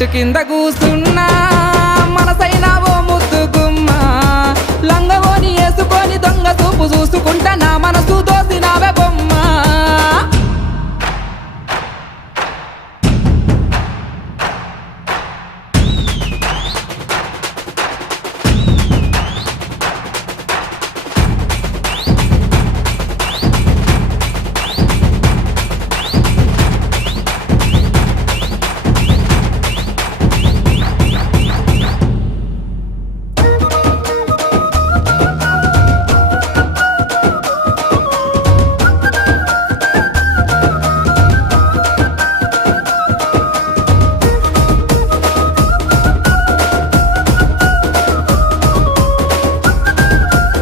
చెట్టు కింద కూస్తున్నా మనసైనా ఓ ముద్దు గుమ్మ లంగవోని వేసుకొని దొంగ చూపు చూసుకుంటా